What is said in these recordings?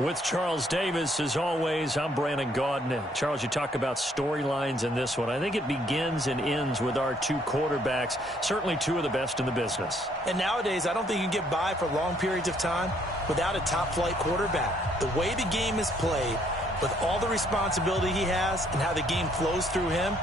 With Charles Davis, as always, I'm Brandon Gaudin. Charles, you talk about storylines in this one. I think it begins and ends with our two quarterbacks, certainly two of the best in the business. And nowadays, I don't think you can get by for long periods of time without a top-flight quarterback. The way the game is played, with all the responsibility he has and how the game flows through him,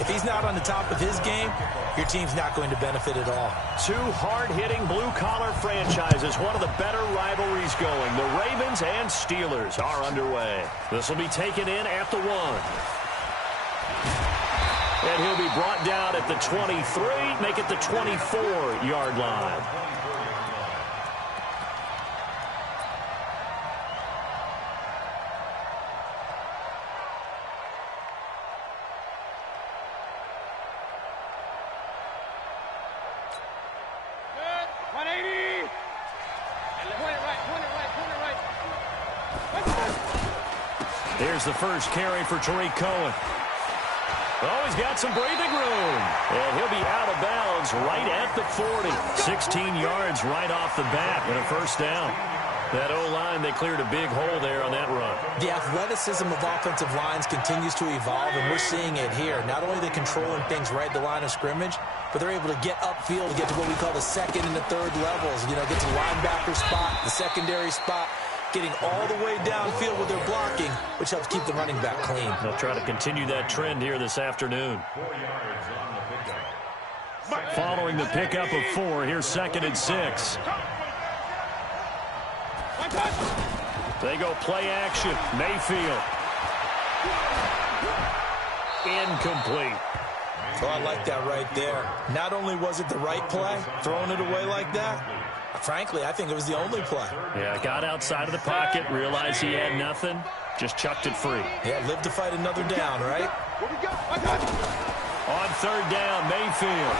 if he's not on the top of his game, your team's not going to benefit at all. Two hard-hitting blue-collar franchises, one of the better rivalries going. The Ravens and Steelers are underway. This will be taken in at the 1. And he'll be brought down at the 23, make it the 24-yard line. Here's the first carry for Tariq Cohen. Oh, he's got some breathing room. And he'll be out of bounds right at the 40. 16 yards right off the bat and a first down. That O-line, they cleared a big hole there on that run. The athleticism of offensive lines continues to evolve, and we're seeing it here. Not only are they controlling things right at the line of scrimmage, but they're able to get upfield to get to what we call the second and the third levels. You know, get to the linebacker spot, the secondary spot, getting all the way downfield with their blocking, which helps keep the running back clean. They'll try to continue that trend here this afternoon. Following the pickup of 4, here's 2nd and 6. They go play action. Mayfield. Incomplete. Oh, I like that right there. Not only was it the right play, throwing it away like that, frankly, I think it was the only play. Yeah, got outside of the pocket, realized he had nothing, just chucked it free. Yeah, live to fight another down, right? On 3rd down, Mayfield.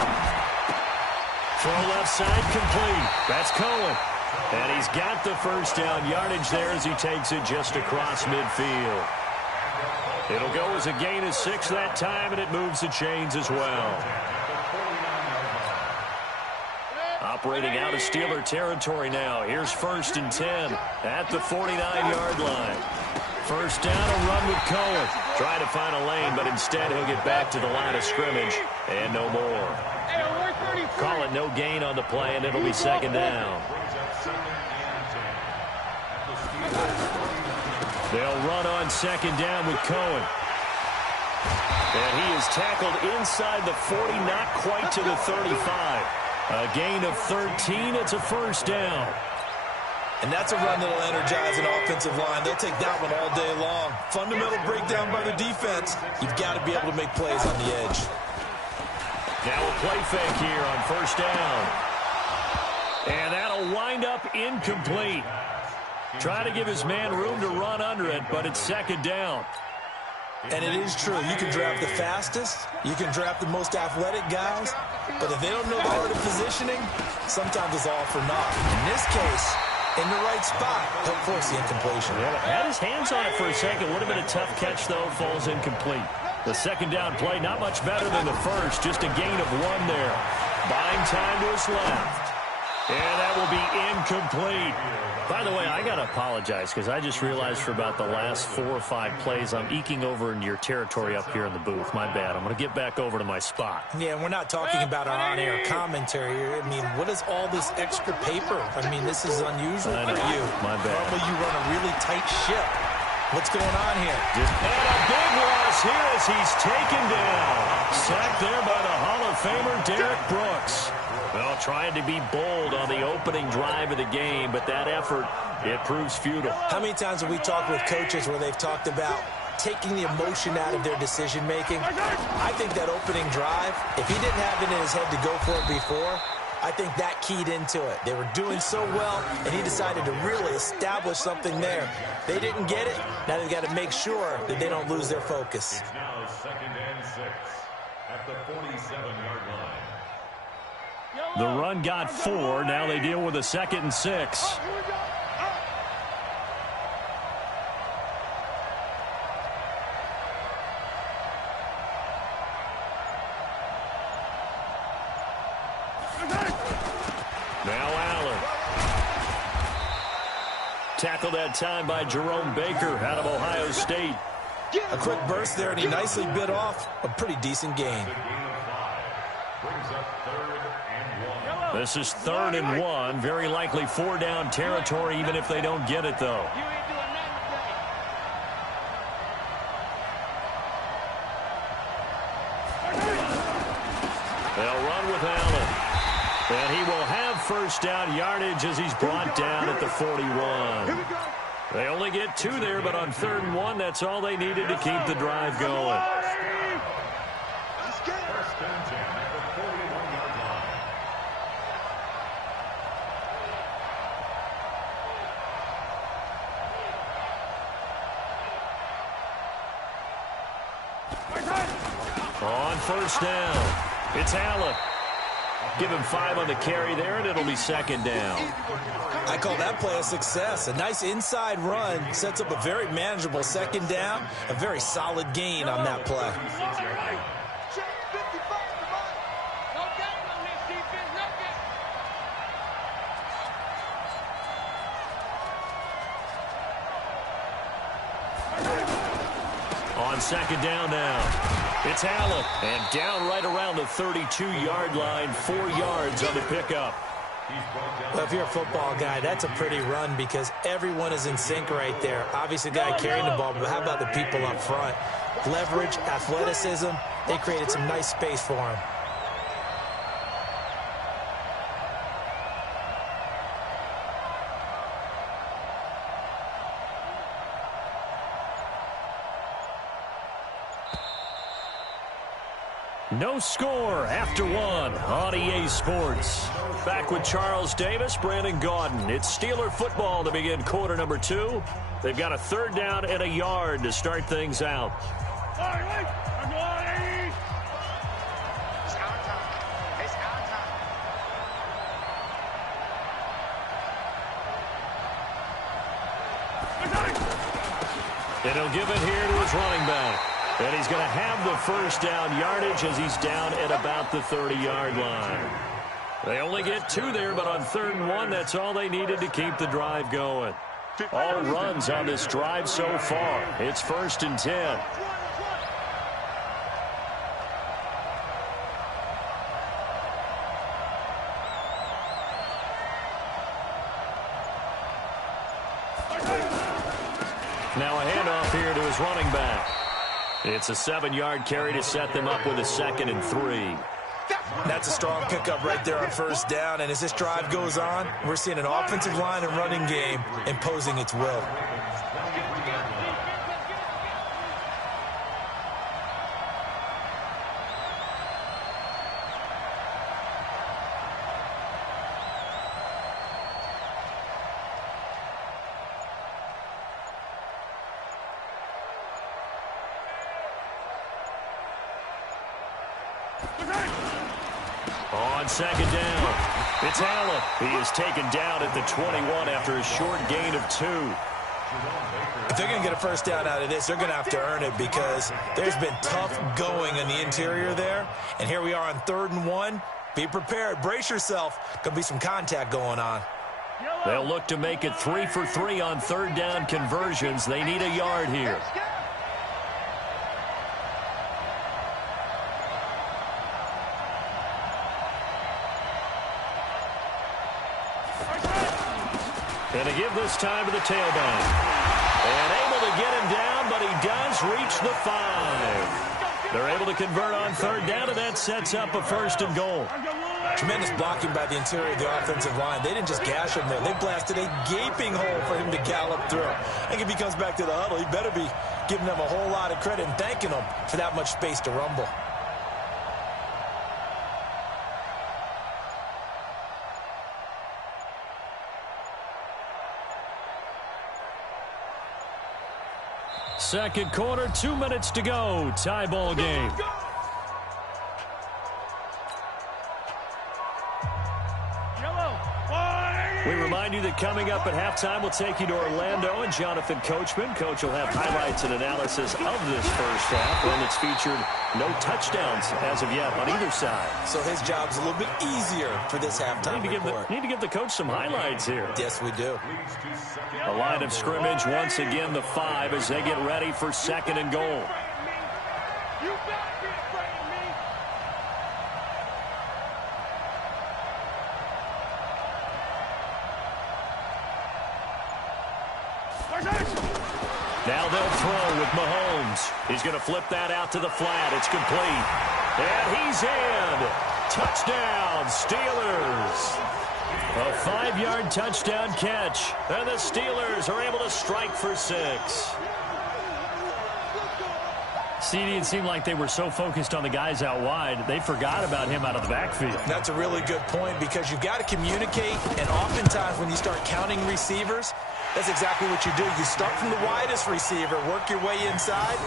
Throw left side complete. That's Cohen. And he's got the first down yardage there as he takes it just across midfield. It'll go as a gain of 6 that time, and it moves the chains as well. Operating out of Steeler territory now. Here's 1st and 10 at the 49-yard line. First down, a run with Cohen. Trying to find a lane, but instead he'll get back to the line of scrimmage. And no more. Call it no gain on the play, and it'll be 2nd down. They'll run on 2nd down with Cohen. And he is tackled inside the 40, not quite to the 35. A gain of 13. It's a first down. And that's a run that'll energize an offensive line. They'll take that one all day long. Fundamental breakdown by the defense. You've got to be able to make plays on the edge. Now a play fake here on 1st down. And that'll wind up incomplete. Try to give his man room to run under it, but it's 2nd down. And it is true. You can draft the fastest. You can draft the most athletic guys. But if they don't know the art of positioning, sometimes it's all for naught. In this case, in the right spot, he'll force the incompletion. Yeah, had his hands on it for a second. Would have been a tough catch, though. Falls incomplete. The 2nd down play, not much better than the first. Just a gain of 1 there. Buying time to his left. And that will be incomplete. By the way, I got to apologize because I just realized for about the last 4 or 5 plays, I'm eking over into your territory up here in the booth. My bad. I'm going to get back over to my spot. Yeah, we're not talking about our on-air commentary here. I mean, what is all this extra paper? I mean, this is unusual for you. My bad. Normally you run a really tight ship. What's going on here? And a big loss here as he's taken down. Sacked there by the Hall of Famer Derek Brooks. Well, trying to be bold on the opening drive of the game, but that effort, it proves futile. How many times have we talked with coaches where they've talked about taking the emotion out of their decision-making? I think that opening drive, if he didn't have it in his head to go for it before, I think that keyed into it. They were doing so well, and he decided to really establish something there. They didn't get it. Now they've got to make sure that they don't lose their focus. Now 2nd and 6 at the 47-yard line. The run got 4. Now they deal with a 2nd and 6. Now Allen. Tackled that time by Jerome Baker out of Ohio State. A quick burst there, and he nicely bit off a pretty decent gain. This is 3rd and 1. Very likely 4-down territory, even if they don't get it, though. They'll run with Allen. And he will have first down yardage as he's brought down at the 41. They only get 2 there, but on 3rd and 1, that's all they needed to keep the drive going. On first down, it's Allen. Give him 5 on the carry there, and it'll be 2nd down. I call that play a success. A nice inside run sets up a very manageable 2nd down. A very solid gain on that play. On 2nd down now. It's Allen, and down right around the 32-yard line, 4 yards on the pickup. Well, if you're a football guy, that's a pretty run because everyone is in sync right there. Obviously, the guy carrying the ball, but how about the people up front? Leverage, athleticism, they created some nice space for him. No score after 1 on EA Sports. Back with Charles Davis, Brandon Gaudin. It's Steeler football to begin quarter number 2. They've got a 3rd down and a yard to start things out. And he'll give it here to his running back. And he's going to have the first down yardage as he's down at about the 30-yard line. They only get 2 there, but on 3rd and 1, that's all they needed to keep the drive going. All runs on this drive so far. It's 1st and 10. Now a handoff here to his running back. It's a 7-yard carry to set them up with a 2nd and 3. That's a strong pickup right there on first down, and as this drive goes on, we're seeing an offensive line and running game imposing its will. On 2nd down, it's Allen. He is taken down at the 21 after a short gain of 2. If they're going to get a first down out of this, they're going to have to earn it because there's been tough going in the interior there. And here we are on 3rd and 1. Be prepared. Brace yourself. Could be some contact going on. They'll look to make it 3 for 3 on 3rd down conversions. They need a yard here. And to give this time to the tailback. And able to get him down, but he does reach the 5. They're able to convert on 3rd down, and that sets up a 1st and goal. Tremendous blocking by the interior of the offensive line. They didn't just gash him there. They blasted a gaping hole for him to gallop through. I think if he comes back to the huddle, he better be giving them a whole lot of credit and thanking them for that much space to rumble. Second quarter, 2 minutes to go. Tie ball game. We remind you that coming up at halftime, we'll take you to Orlando and Jonathan Coachman. Coach will have highlights and analysis of this first half. One that's featured no touchdowns as of yet on either side. So his job's a little bit easier for this halftime report. Need to give the coach some highlights here. Yes, we do. The line of scrimmage, once again, the 5 as they get ready for 2nd and goal. You better be afraid of me. Now they'll throw with Mahomes. He's going to flip that out to the flat. It's complete. And he's in. Touchdown, Steelers. A 5-yard touchdown catch. And the Steelers are able to strike for 6. CD, it seemed like they were so focused on the guys out wide, they forgot about him out of the backfield. That's a really good point because you've got to communicate, and oftentimes when you start counting receivers, that's exactly what you do. You start from the widest receiver, work your way inside.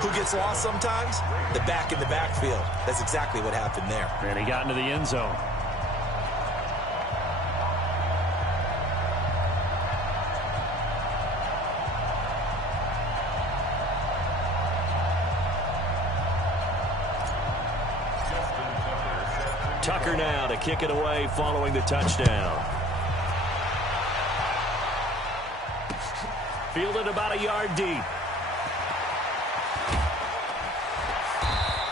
Who gets lost sometimes? The back in the backfield. That's exactly what happened there. And he got into the end zone. Tucker now to kick it away following the touchdown. Fielded about a yard deep.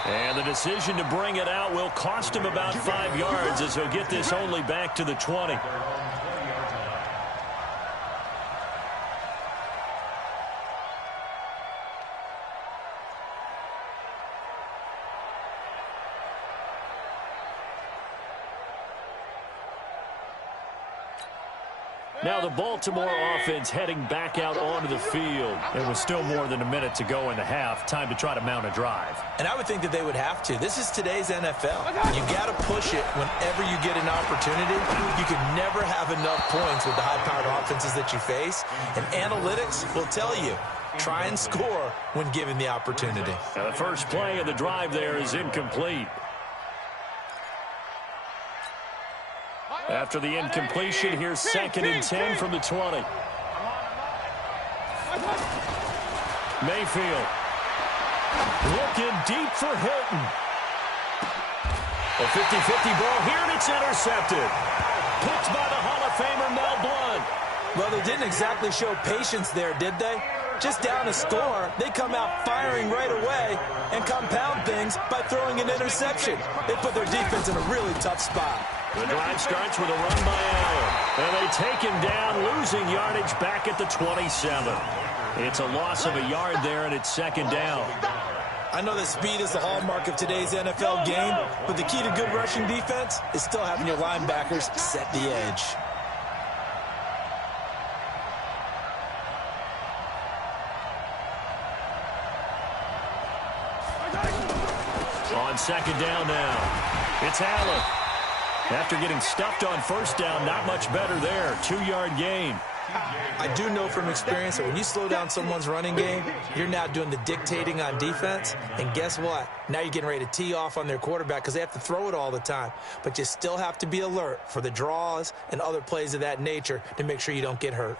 And the decision to bring it out will cost him about 5 yards as he'll get this only back to the 20. Now the Baltimore offense heading back out onto the field. It was still more than a minute to go in the half. Time to try to mount a drive. And I would think that they would have to. This is today's NFL. You got to push it whenever you get an opportunity. You can never have enough points with the high-powered offenses that you face. And analytics will tell you, try and score when given the opportunity. Now the first play of the drive there is incomplete. After the incompletion, here's 2nd and 10 from the 20. Mayfield. Looking deep for Hilton. A 50-50 ball here, and it's intercepted. Picked by the Hall of Famer Mel Blount. Well, they didn't exactly show patience there, did they? Just down a score, they come out firing right away and compound things by throwing an interception. They put their defense in a really tough spot. The drive starts with a run by Allen. And they take him down, losing yardage back at the 27. It's a loss of a yard there, and it's 2nd down. I know that speed is the hallmark of today's NFL game, but the key to good rushing defense is still having your linebackers set the edge. On 2nd down now, it's Allen. After getting stuffed on 1st down, not much better there. 2-yard gain. I do know from experience that when you slow down someone's running game, you're now doing the dictating on defense. And guess what? Now you're getting ready to tee off on their quarterback because they have to throw it all the time. But you still have to be alert for the draws and other plays of that nature to make sure you don't get hurt.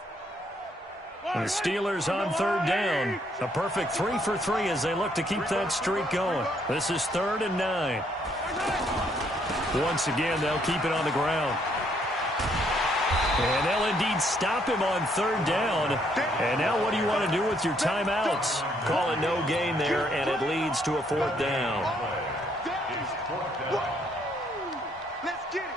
And the Steelers on 3rd down. A perfect 3 for 3 as they look to keep that streak going. This is 3rd and 9. Once again, they'll keep it on the ground. And they'll indeed stop him on 3rd down. And now what do you want to do with your timeouts? Call it no gain there, and it leads to a 4th down. Let's get it.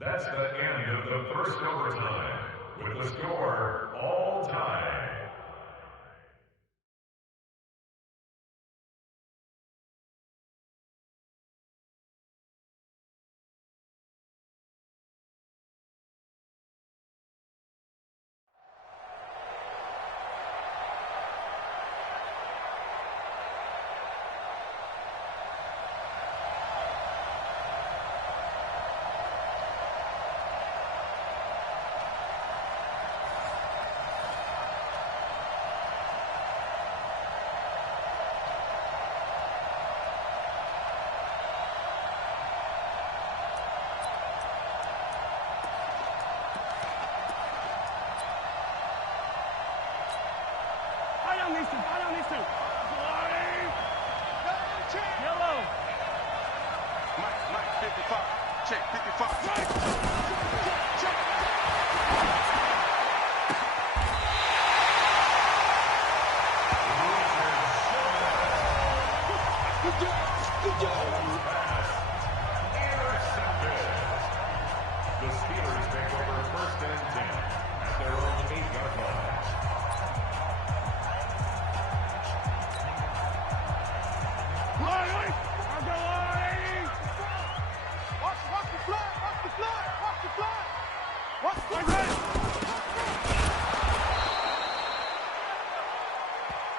That's the end of the first overtime, with the score all time. Yellow. Mike, 55. Check, 55. Check. Good job. Intercepted. The Steelers take over 1st and 10 at their own 8-yard line.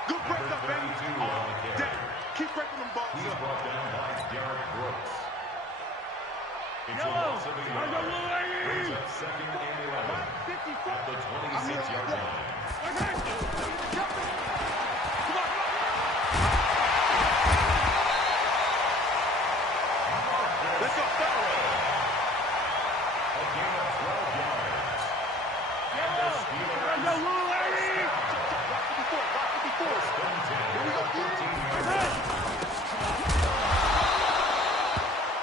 Good break up, baby. Keep breaking them balls. He's brought down by Derek Brooks. It's a Yellow. loss of a yard. Brings up 2nd and 11 at the 26-yard line. Let's go, Farrell. A gain of 12 yards. And the Steelers first and 10 at the 14-yard line.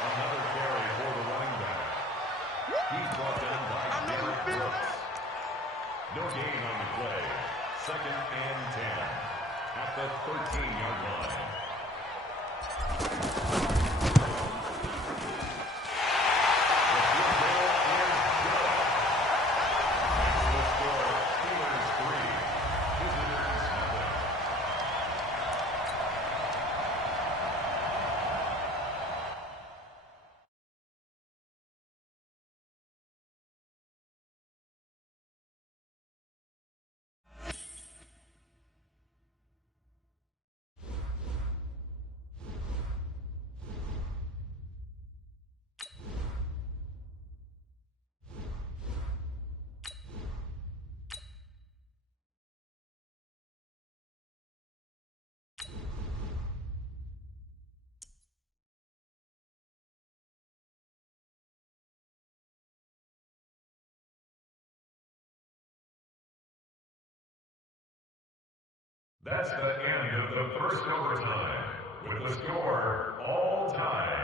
Another carry for the running back. He's brought down by Derek Brooks. No gain on the play. 2nd and 10 at the 13-yard line. That's the end of the first overtime, with the score all time.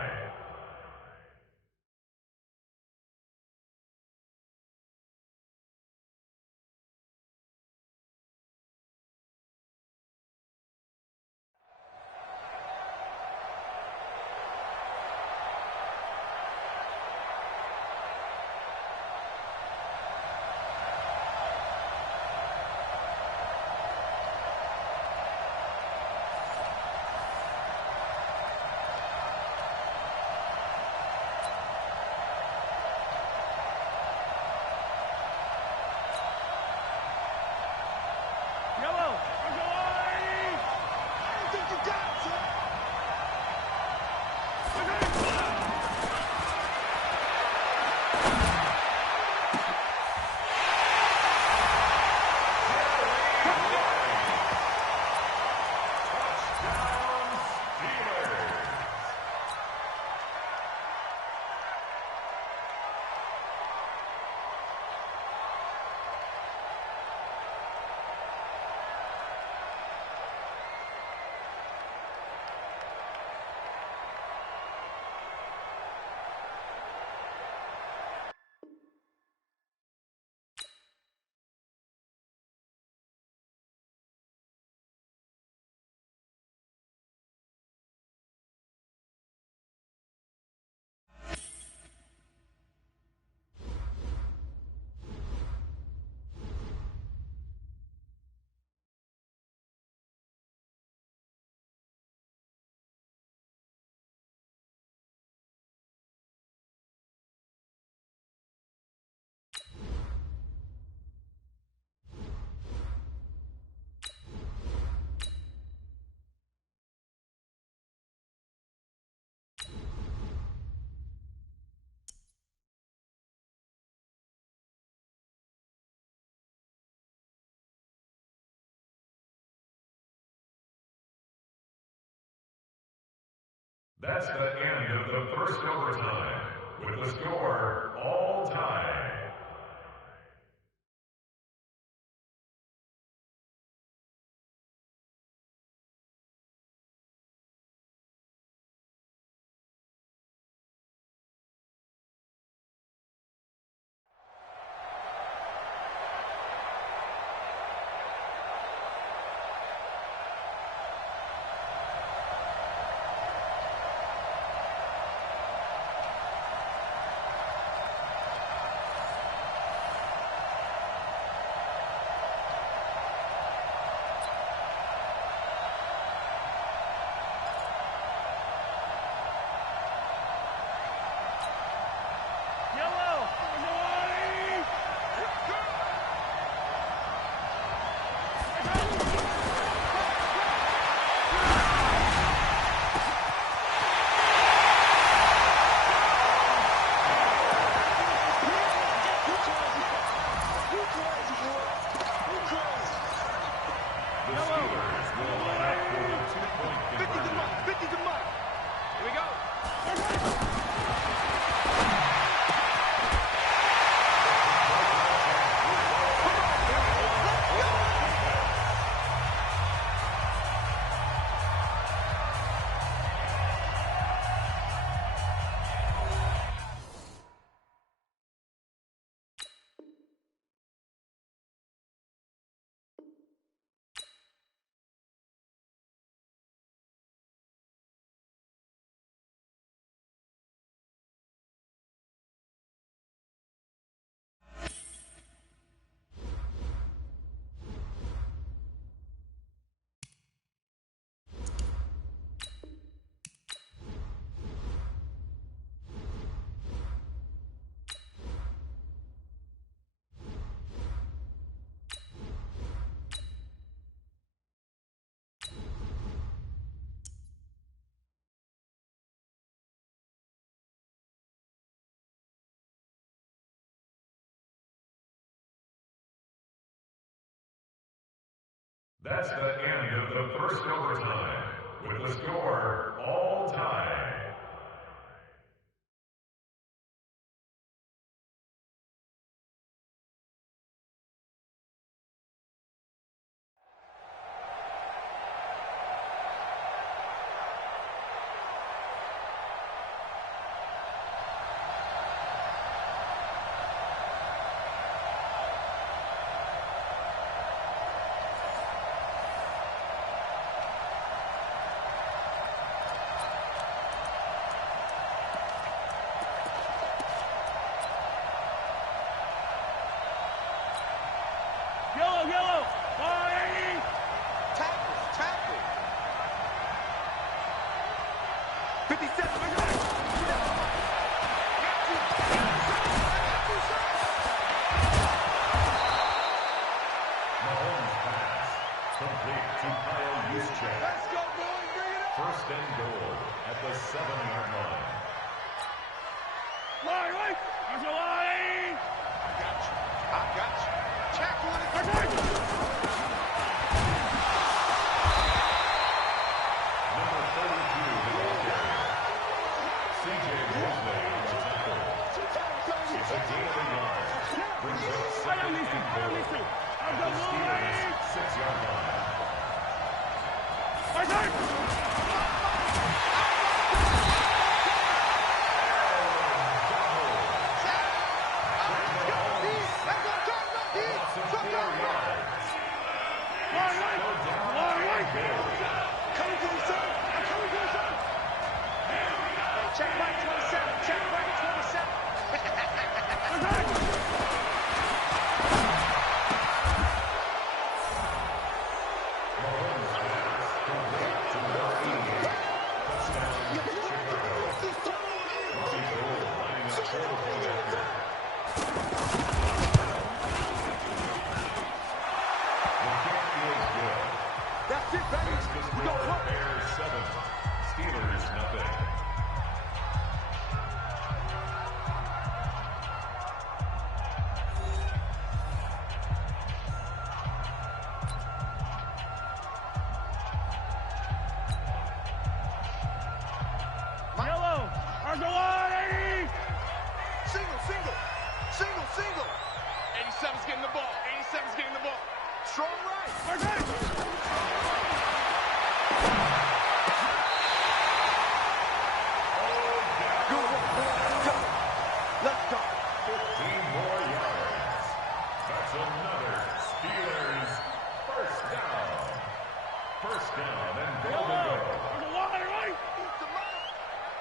That's the end of the first overtime, with the score all time. That's the end of the first overtime, with the score all time. Yellow! Fire! Tackle! 57! Mahomes pass, complete to Kyle Juszczyk. Let's go, boys! Bring it up! First and goal at the 7-yard line. Line! There's a line! I got you. Tackle it! Number 32, the ball carrier. C.J. Mosley on the tackle. It's a gain of a yard. Brings up second and goal at the Steelers' 6-yard line. Check right 27. Check right 27. That's it, baby. We go work. Bears 7, Steelers nothing. Strong right. Let's go. 15 more yards. That's another Steelers first down. First down and goal to go.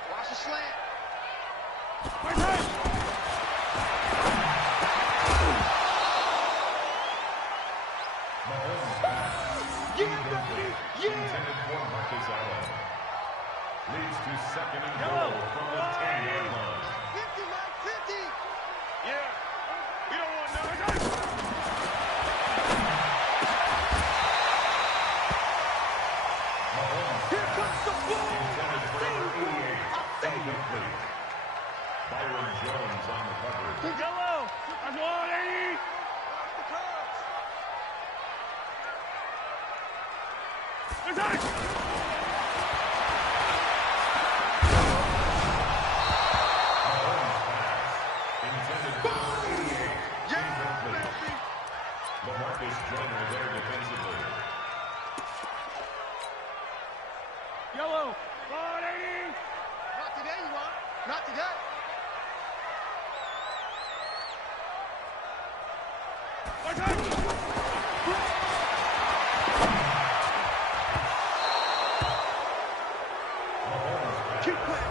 Watch the slant. Mahomes pass. Incomplete. Intended for Marcus Allen. Leads to second and goal from the 10-yard line. 50, Mike, 50. Yeah. We don't want no. Mahomes Here comes the ball. intended for number 88. Incomplete. Byron Jones on the coverage. Yellow. That's 180. Watch the curves. Attack. Intended for number 88. Incomplete. LaMarcus Joyner there defensively. Yellow. 180. Not today, you want. Not today. Keep playing.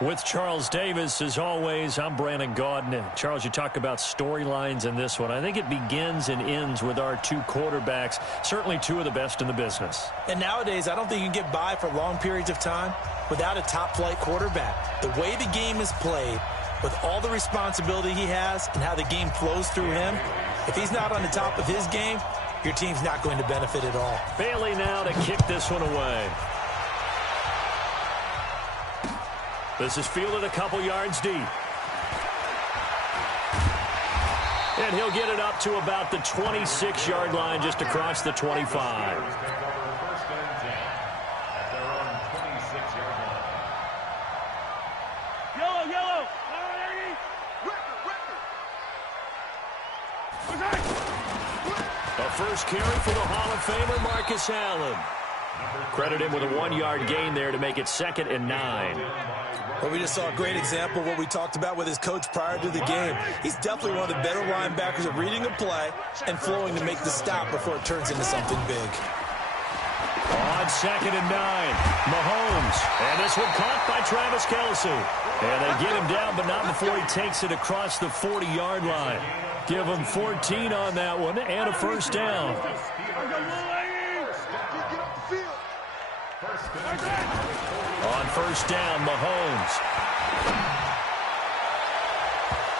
With Charles Davis, as always, I'm Brandon Gaudin. Charles, you talk about storylines in this one. I think it begins and ends with our two quarterbacks, certainly two of the best in the business. And nowadays, I don't think you can get by for long periods of time without a top-flight quarterback. The way the game is played, with all the responsibility he has and how the game flows through him, if he's not on the top of his game, your team's not going to benefit at all. Bailey now to kick this one away. This is fielded a couple yards deep. And he'll get it up to about the 26-yard line, just across the 25. Take over first and 10 at their own 26-yard line. Yellow, yellow. 180. A first carry for the Hall of Famer, Marcus Allen. Credit him with a 1-yard gain there to make it 2nd and 9. Well, we just saw a great example of what we talked about with his coach prior to the game. He's definitely one of the better linebackers at reading a play and flowing to make the stop before it turns into something big. On 2nd and 9, Mahomes. And this one caught by Travis Kelce. And they get him down, but not before he takes it across the 40-yard line. Give him 14 on that one and a first down. On first down, Mahomes.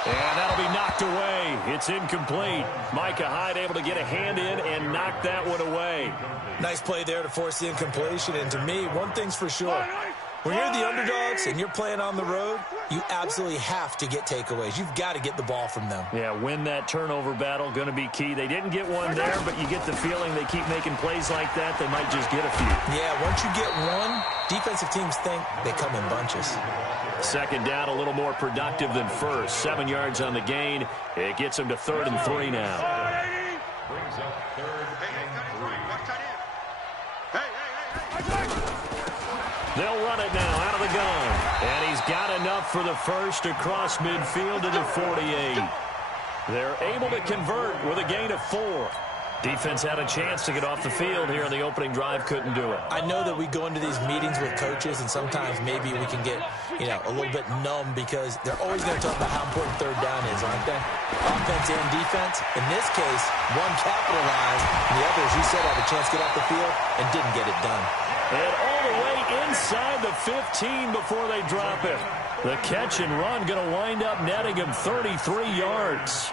And that'll be knocked away. It's incomplete. Micah Hyde able to get a hand in and knock that one away. Nice play there to force the incompletion. And to me, one thing's for sure. When you're the underdogs and you're playing on the road, you absolutely have to get takeaways. You've got to get the ball from them. Yeah, win that turnover battle, going to be key. They didn't get one there, but you get the feeling they keep making plays like that, they might just get a few. Yeah, once you get one, defensive teams think they come in bunches. 2nd down, a little more productive than first. 7 yards on the gain. It gets them to 3rd and 3 now. Brings up 3rd and 3. Watch tight end. Hey. They'll run it now out of the gun. And he's got enough for the first across midfield to the 48. They're able to convert with a gain of 4. Defense had a chance to get off the field here on the opening drive, couldn't do it. I know that we go into these meetings with coaches, and sometimes maybe we can get, a little bit numb because they're always going to talk about how important third down is, aren't they? Offense and defense. In this case, one capitalized, and the other, as you said, had a chance to get off the field and didn't get it done. And all the way inside the 15 before they drop it. The catch and run going to wind up netting him 33 yards.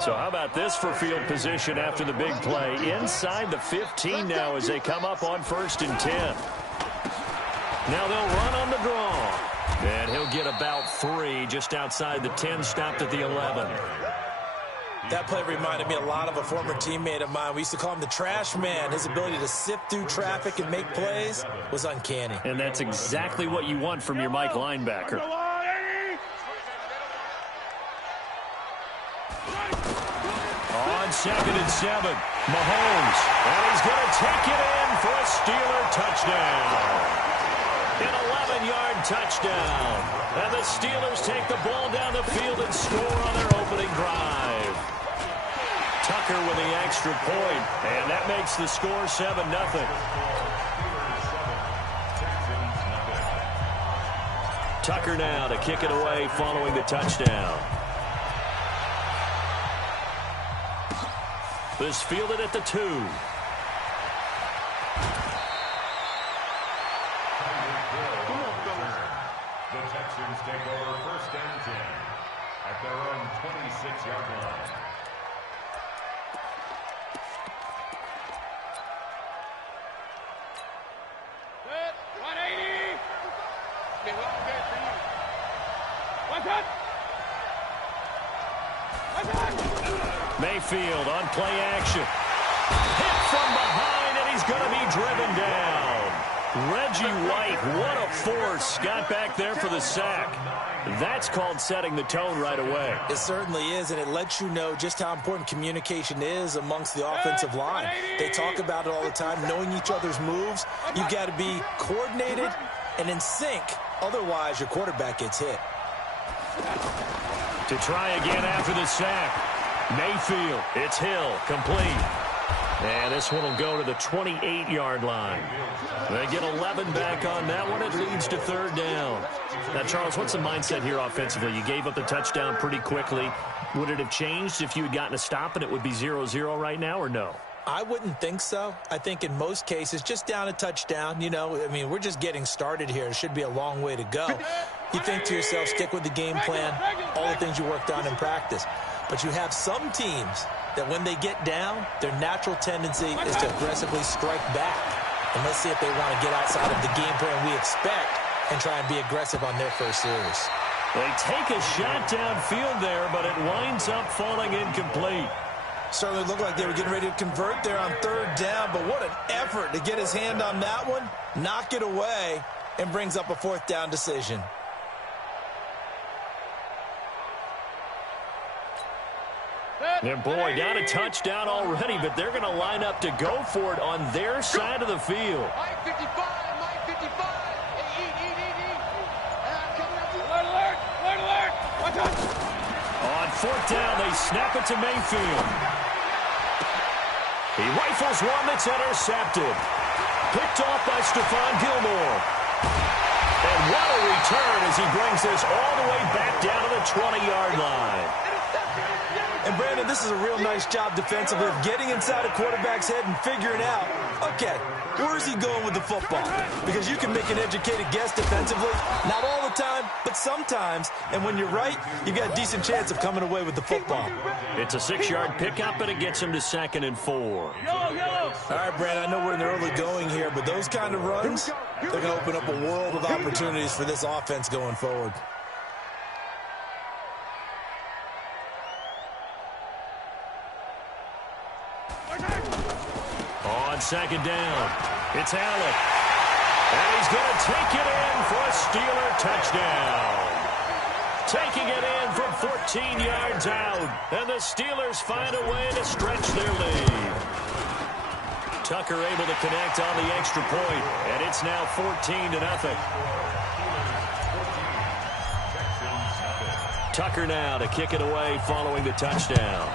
So how about this for field position after the big play? Inside the 15 now as they come up on 1st and 10. Now they'll run on the draw. And he'll get about 3 just outside the 10, stopped at the 11. That play reminded me a lot of a former teammate of mine. We used to call him the trash man. His ability to sift through traffic and make plays was uncanny. And that's exactly what you want from your Mike linebacker. On 2nd and 7, Mahomes. And he's going to take it in for a Steeler touchdown. An 11-yard touchdown. And the Steelers take the ball down the field and score on their opening drive. Tucker with the extra point, and that makes the score 7-0. Tucker now to kick it away following the touchdown. This fielded at the 2. The Texans take over 1st and 10 at their own 26-yard line. Good. 180. Been long day for you. One touch. One touch. Mayfield on play action. Hit from behind, and he's going to be driven down. Reggie White, what a force. Got back there for the sack. That's called setting the tone right away. It certainly is, and it lets you know just how important communication is amongst the offensive line. They talk about it all the time, knowing each other's moves. You've got to be coordinated and in sync. Otherwise, your quarterback gets hit. To try again after the sack. Mayfield, it's Hill, complete. And this one will go to the 28-yard line. They get 11 back on that one. It leads to 3rd down. Now, Charles, what's the mindset here offensively? You gave up the touchdown pretty quickly. Would it have changed if you had gotten a stop and it would be 0-0 right now, or no? I wouldn't think so. I think in most cases, just down a touchdown, we're just getting started here. It should be a long way to go. You think to yourself, stick with the game plan, all the things you worked on in practice. But you have some teams that when they get down, their natural tendency is to aggressively strike back. And let's see if they want to get outside of the game plan we expect and try and be aggressive on their first series. They take a shot downfield there, but it winds up falling incomplete. Certainly looked like they were getting ready to convert there on 3rd down, but what an effort to get his hand on that one, knock it away, and brings up a 4th down decision. Their boy got a touchdown already, but they're going to line up to go for it on their side of the field. Mike 55, Mike 55. Hey, eat. Alert, alert, alert, alert. Watch out. On 4th down, they snap it to Mayfield. He rifles one that's intercepted. Picked off by Stephon Gilmore. And what a return as he brings this all the way back down to the 20-yard line. And, Brandon, this is a real nice job defensively of getting inside a quarterback's head and figuring out, okay, where is he going with the football? Because you can make an educated guess defensively, not all the time, but sometimes. And when you're right, you've got a decent chance of coming away with the football. It's a 6-yard pickup, and it gets him to 2nd and 4. All right, Brandon, I know we're in the early going here, but those kind of runs, they're going to open up a world of opportunities for this offense going forward. On 2nd down, it's Allen. And he's going to take it in for a Steeler touchdown. Taking it in from 14 yards out. And the Steelers find a way to stretch their lead. Tucker able to connect on the extra point, and it's now 14-0. Tucker now to kick it away following the touchdown.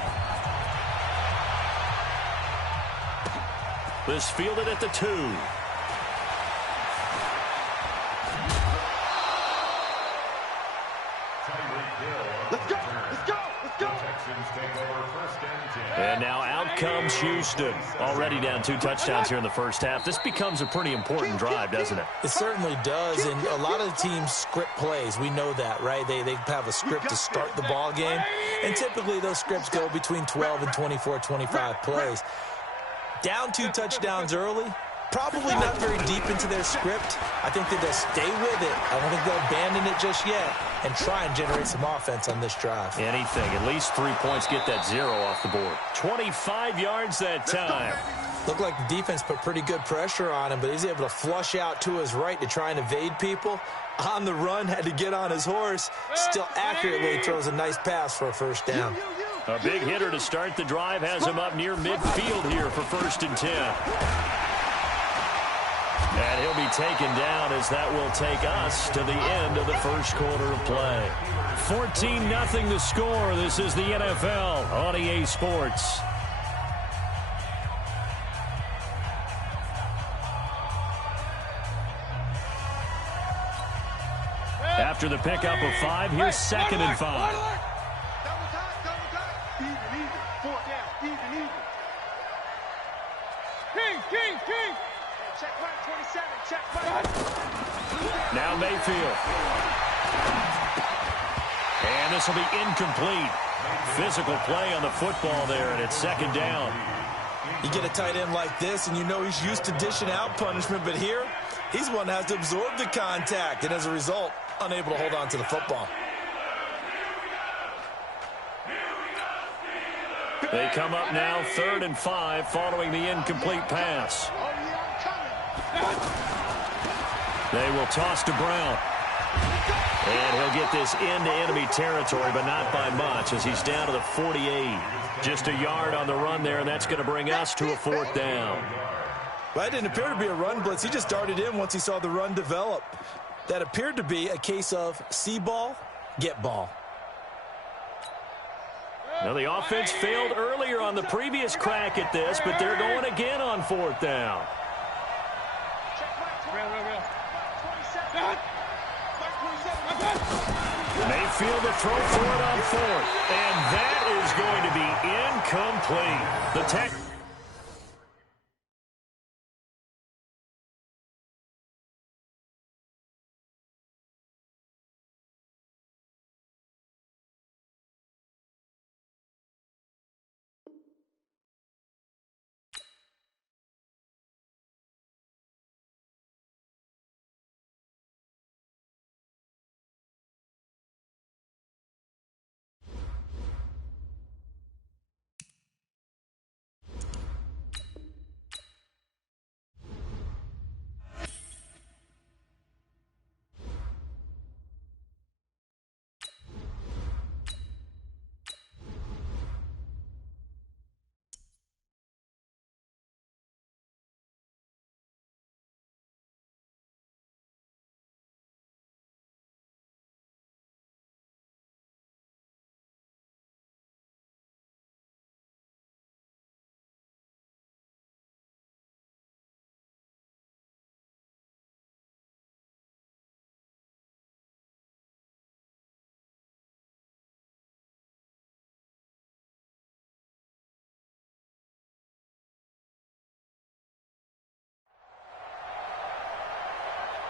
This fielded at the 2. Let's go! Let's go! Let's go! And now out comes Houston. Already down 2 touchdowns here in the first half. This becomes a pretty important drive, doesn't it? It certainly does, and a lot of the teams script plays. We know that, right? They have a script to start the ball game, and typically those scripts go between 12 and 24, 25 plays. Down 2 touchdowns early, probably not very deep into their script. I think that they'll stay with it. I don't think they'll abandon it just yet and try and generate some offense on this drive. Anything. At least 3 points, get that 0 off the board. 25 yards that time. Looked like the defense put pretty good pressure on him, but he's able to flush out to his right to try and evade people. On the run, had to get on his horse. Still accurately throws a nice pass for a first down. A big hitter to start the drive has him up near midfield here for 1st and 10. And he'll be taken down as that will take us to the end of the first quarter of play. 14-0 the score. This is the NFL on EA Sports. After the pickup of 5, here's 2nd and 5. King! Check right, 27, check right. Now Mayfield. And this will be incomplete. Physical play on the football there, and it's 2nd down. You get a tight end like this, and you know he's used to dishing out punishment, but here, he's one that has to absorb the contact, and as a result, unable to hold on to the football. They come up now 3rd and 5 following the incomplete pass. They will toss to Brown. And he'll get this into enemy territory, but not by much as he's down to the 48. Just a yard on the run there, and that's going to bring us to a 4th down. Well, that didn't appear to be a run blitz. He just darted in once he saw the run develop. That appeared to be a case of see ball, get ball. Now, the offense failed earlier on the previous crack at this, but they're going again on 4th down. Mayfield to throw for it on 4th, and that is going to be incomplete. The tech.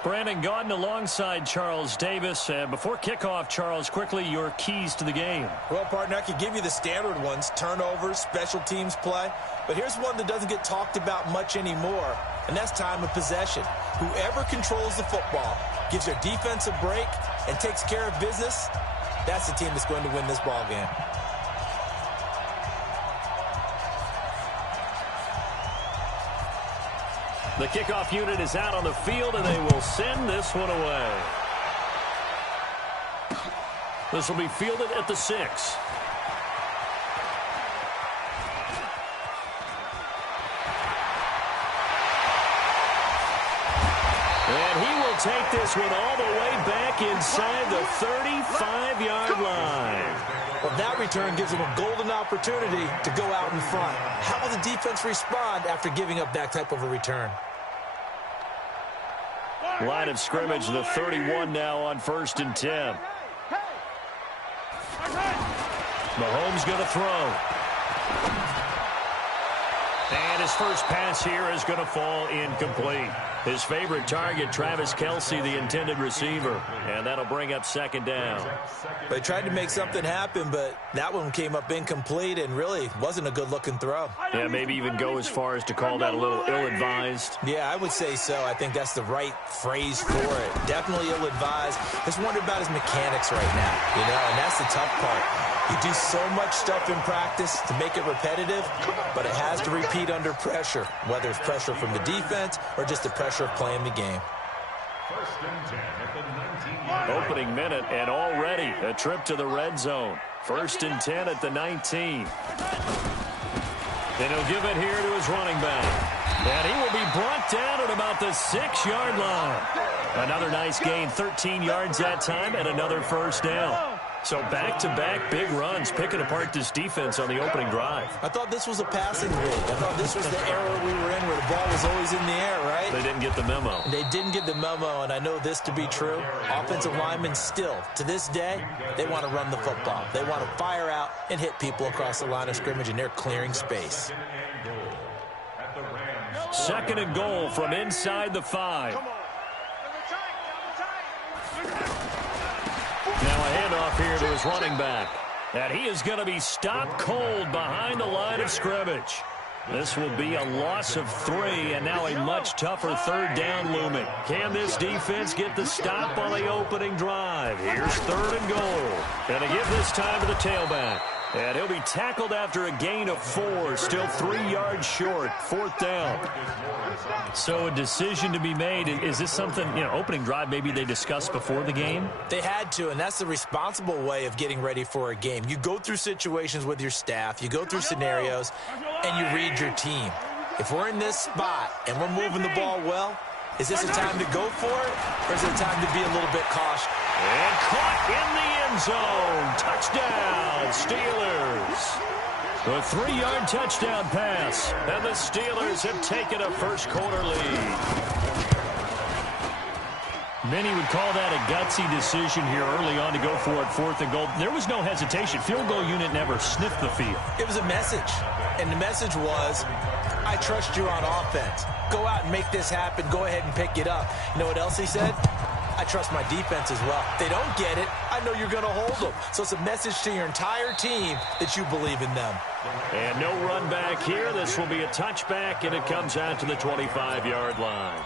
Brandon Gaudin alongside Charles Davis. Before kickoff, Charles, quickly your keys to the game. Well, partner, I could give you the standard ones, turnovers, special teams play. But here's one that doesn't get talked about much anymore, and that's time of possession. Whoever controls the football, gives their defense a break, and takes care of business, that's the team that's going to win this ball game. The kickoff unit is out on the field, and they will send this one away. This will be fielded at the 6. And he will take this one all the way back inside the 35-yard line. Well, that return gives them a golden opportunity to go out in front. How will the defense respond after giving up that type of a return? Line of scrimmage, the 31 now on 1st and 10. Mahomes going to throw. And his first pass here is going to fall incomplete. His favorite target, Travis Kelce, the intended receiver. And that'll bring up 2nd down. They tried to make something happen, but that one came up incomplete and really wasn't a good-looking throw. Yeah, maybe even go as far as to call that a little ill-advised. Yeah, I would say so. I think that's the right phrase for it. Definitely ill-advised. Just wonder about his mechanics right now, and that's the tough part. You do so much stuff in practice to make it repetitive, but it has to repeat under pressure, whether it's pressure from the defense or just the pressure of playing the game. 1st and 10 at the 19. Opening minute, and already a trip to the red zone. 1st and 10 at the 19. And he'll give it here to his running back. And he will be brought down at about the 6-yard line. Another nice gain, 13 yards that time, and another 1st down. So back-to-back big runs, picking apart this defense on the opening drive. I thought this was a passing league. I thought this was the era we were in where the ball was always in the air, right? They didn't get the memo. They didn't get the memo, and I know this to be true. Offensive linemen still, to this day, they want to run the football. They want to fire out and hit people across the line of scrimmage, and they're clearing space. 2nd and goal from inside the 5. Now a handoff here to his running back. And he is going to be stopped cold behind the line of scrimmage. This will be a loss of 3, and now a much tougher 3rd down looming. Can this defense get the stop on the opening drive? Here's 3rd and goal. And they give this time to the tailback. And he'll be tackled after a gain of 4, still 3 yards short, 4th down. So a decision to be made. Is this something, opening drive maybe they discussed before the game? They had to, and that's the responsible way of getting ready for a game. You go through situations with your staff, you go through scenarios, and you read your team. If we're in this spot and we're moving the ball well, is this a time to go for it, or is it a time to be a little bit cautious? And caught in the end zone. Touchdown, Steelers. A 3-yard touchdown pass. And the Steelers have taken a first-quarter lead. Many would call that a gutsy decision here early on to go for it, 4th and goal. There was no hesitation. Field goal unit never sniffed the field. It was a message. And the message was, I trust you on offense. Go out and make this happen. Go ahead and pick it up. You know what else he said? I trust my defense as well. If they don't get it, I know you're going to hold them. So it's a message to your entire team that you believe in them. And no run back here. This will be a touchback, and it comes out to the 25-yard line.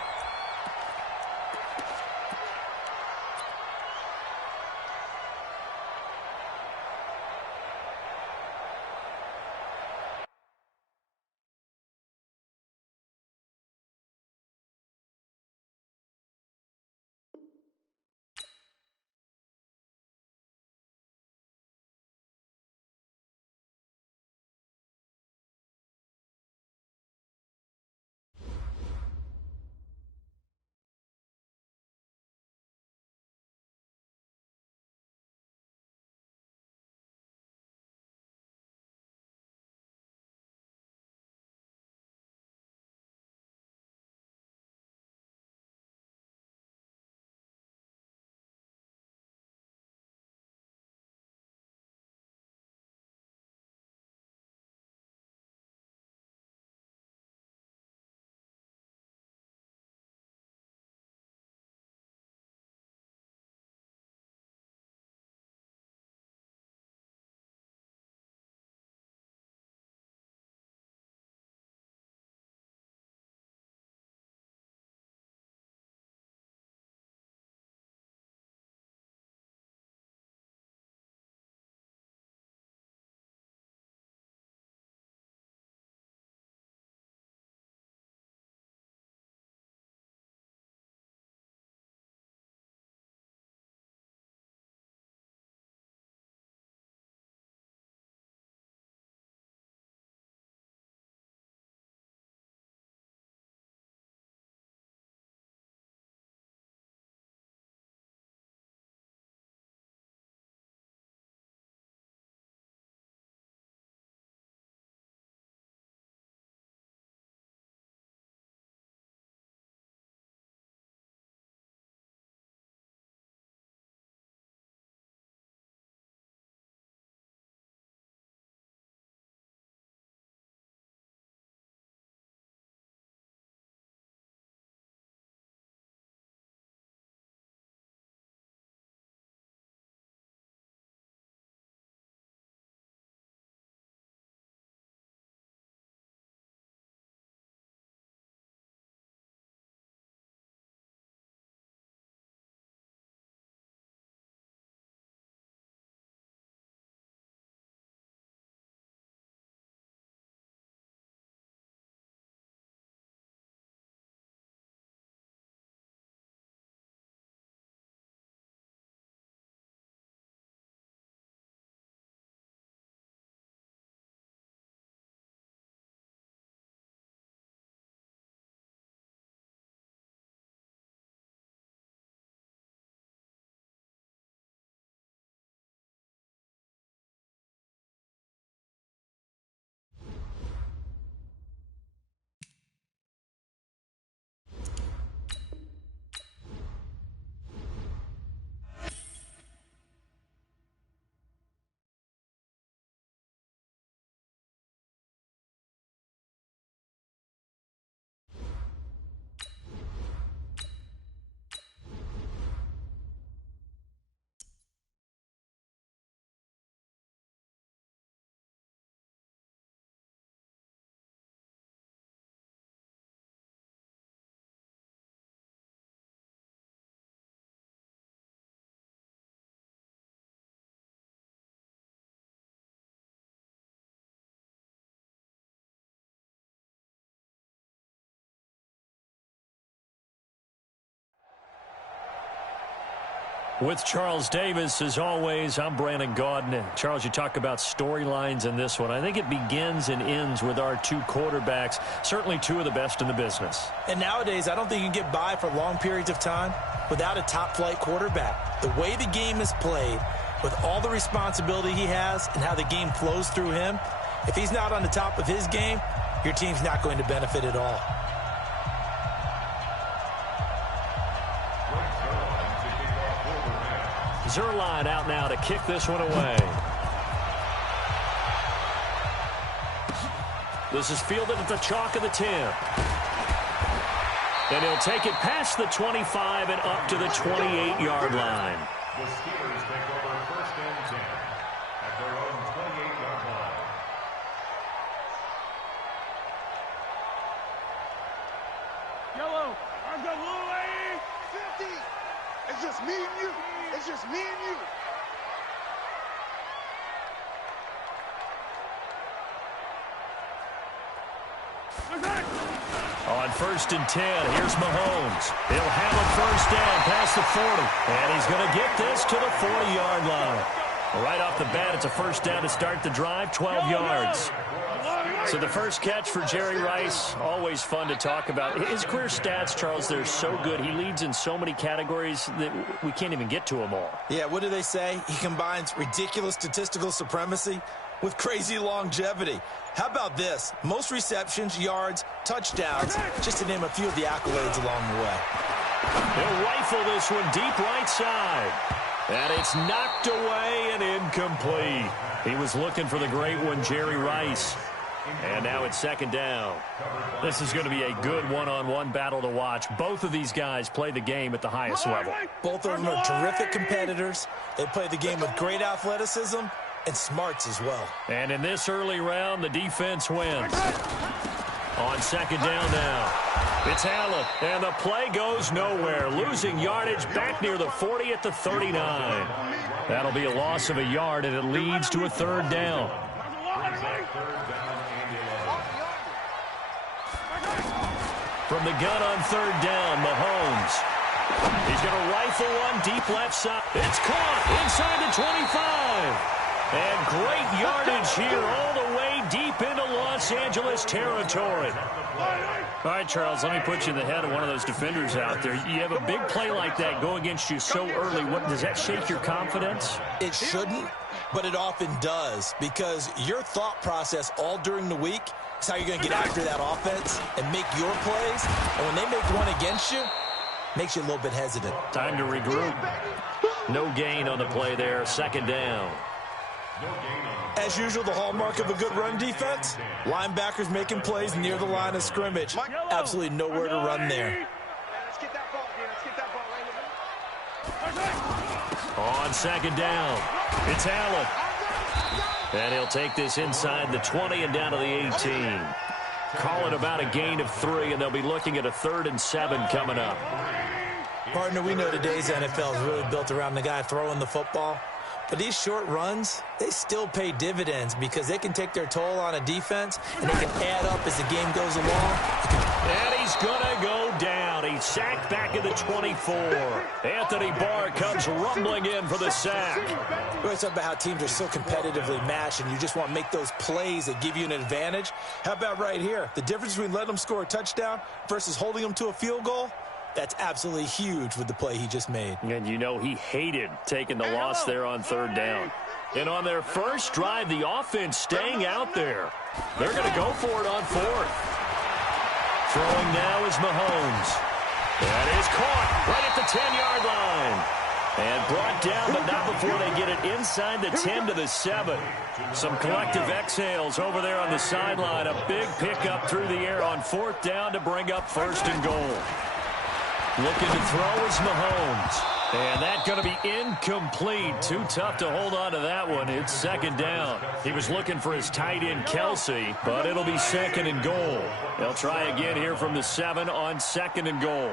With Charles Davis, as always, I'm Brandon Gaudin. Charles, you talk about storylines in this one. I think it begins and ends with our two quarterbacks, certainly two of the best in the business. And nowadays, I don't think you can get by for long periods of time without a top-flight quarterback. The way the game is played, with all the responsibility he has and how the game flows through him, if he's not on the top of his game, your team's not going to benefit at all. Zuerlein out now to kick this one away. This is fielded at the chalk of the 10. And he'll take it past the 25 and up to the 28-yard line. The Steelers take over first and 10 at their own 28-yard line. Yellow, I've got little lane. 50. It's just me and you. It's just me and you. On first and 10, here's Mahomes. He'll have a first down past the 40. And he's going to get this to the 40-yard line. Right off the bat, it's a first down to start the drive, 12 yards. So the first catch for Jerry Rice, always fun to talk about. His career stats, Charles, they're so good. He leads in so many categories that we can't even get to them all. Yeah, what do they say? He combines ridiculous statistical supremacy with crazy longevity. How about this? Most receptions, yards, touchdowns, just to name a few of the accolades along the way. He'll rifle this one deep right side. And it's knocked away and incomplete. He was looking for the great one, Jerry Rice. And now it's second down. This is going to be a good one-on-one battle to watch. Both of these guys play the game at the highest level. Both of them are terrific competitors. They play the game with great athleticism and smarts as well. And in this early round, the defense wins. On second down now, it's Allen, and the play goes nowhere. Losing yardage back near the 40 at the 39. That'll be a loss of a yard, and it leads to a third down. From the gun on third down, Mahomes. He's going to rifle one deep left side. It's caught inside the 25. And great yardage here all the way deep into Los Angeles territory. All right, Charles, let me put you in the head of one of those defenders out there. You have a big play like that go against you so early. What, does that shake your confidence? It shouldn't, but it often does, because your thought process all during the week is how you're going to get after that offense and make your plays. And when they make one against you, makes you a little bit hesitant. Time to regroup. No gain on the play there. Second down. As usual, the hallmark of a good run defense, linebackers making plays near the line of scrimmage. Absolutely nowhere to run there. Let's get that ball, dude. Let's get that ball. On second down, it's Allen. And he'll take this inside the 20 and down to the 18. Call it about a gain of 3, and they'll be looking at a 3rd and 7 coming up. Partner, we know today's NFL is really built around the guy throwing the football. But these short runs, they still pay dividends because they can take their toll on a defense, and they can add up as the game goes along. And he's going to go down. He's sacked back at the 24. Anthony Barr comes rumbling in for the sack. We always talk about how teams are so competitively matched, and you just want to make those plays that give you an advantage. How about right here? The difference between letting them score a touchdown versus holding them to a field goal? That's absolutely huge with the play he just made. And you know he hated taking the loss there on third down. And on their first drive, the offense staying out there. They're going to go for it on fourth. Throwing now is Mahomes. That is caught right at the 10-yard line. And brought down, but not before they get it inside the 10 to the 7. Some collective exhales over there on the sideline. A big pickup through the air on fourth down to bring up first and goal. Looking to throw is Mahomes. And that's going to be incomplete. Too tough to hold on to that one. It's second down. He was looking for his tight end, Kelsey, but it'll be second and goal. They'll try again here from the 7 on second and goal.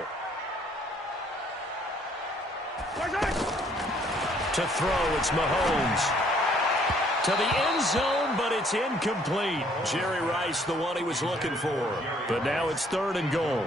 To throw, it's Mahomes. To the end zone, but it's incomplete. Jerry Rice, the one he was looking for. But now it's third and goal.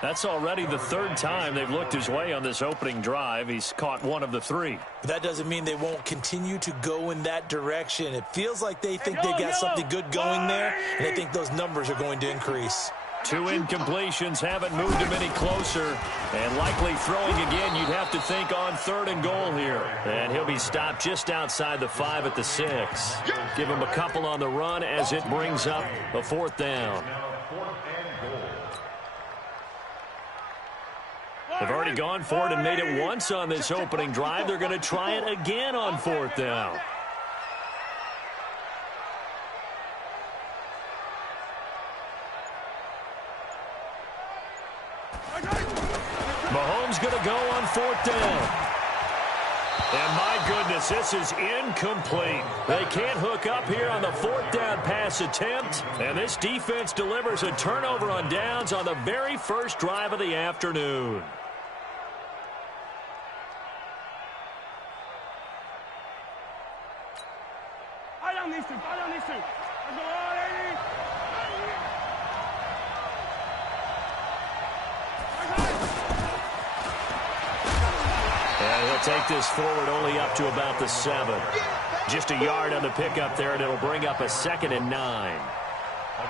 That's already the third time they've looked his way on this opening drive. He's caught one of the three. But that doesn't mean they won't continue to go in that direction. It feels like they think they've got something good going there, and they think those numbers are going to increase. 2 incompletions haven't moved him any closer, and likely throwing again, you'd have to think on 3rd and goal here. And he'll be stopped just outside the 5 at the 6. Give him a couple on the run as it brings up a 4th down. They've already gone for it and made it once on this opening drive. They're going to try it again on 4th down. Mahomes going to go on 4th down. And my goodness, this is incomplete. They can't hook up here on the 4th down pass attempt. And this defense delivers a turnover on downs on the very first drive of the afternoon. I don't need to. Let's go, lady. And he'll take this forward only up to about the 7. Just a yard on the pickup there, and it'll bring up a 2nd and 9.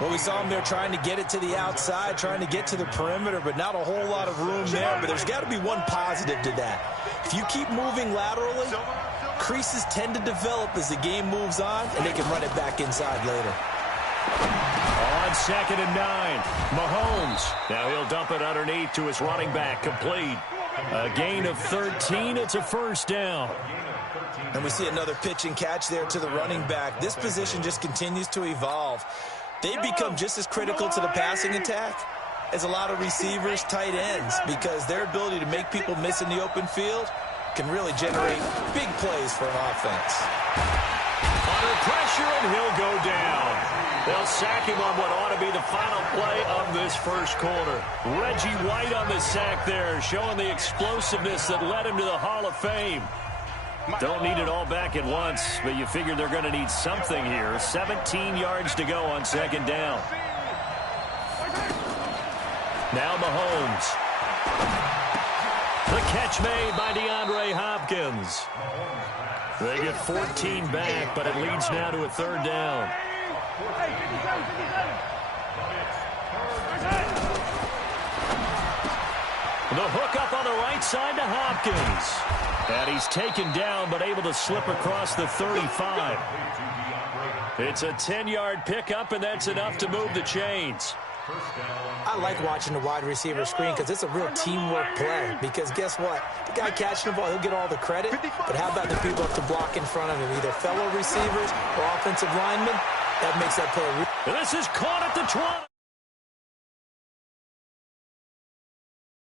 Well, we saw him there trying to get it to the outside, trying to get to the perimeter, but not a whole lot of room there. But there's got to be one positive to that. If you keep moving laterally, creases tend to develop as the game moves on, and they can run it back inside later. On 2nd and 9, Mahomes. Now he'll dump it underneath to his running back, complete. A gain of 13. It's a 1st down. And we see another pitch and catch there to the running back. This position just continues to evolve. They've become just as critical to the passing attack as a lot of receivers, tight ends, because their ability to make people miss in the open field can really generate big plays for an offense. Under pressure, and he'll go down. They'll sack him on what ought to be the final play of this first quarter. Reggie White on the sack there, showing the explosiveness that led him to the Hall of Fame. Don't need it all back at once, but you figure they're going to need something here. 17 yards to go on 2nd down. Now Mahomes. The catch made by DeAndre Hopkins. They get 14 back, but it leads now to a 3rd down. The hook up on the right side to Hopkins. And he's taken down, but able to slip across the 35. It's a 10-yard pickup, and that's enough to move the chains. I like watching the wide receiver screen because it's a real teamwork play. Because guess what? The guy catching the ball, he'll get all the credit. But how about the people up to block in front of him, either fellow receivers or offensive linemen? That makes that play. And this is caught at the 20.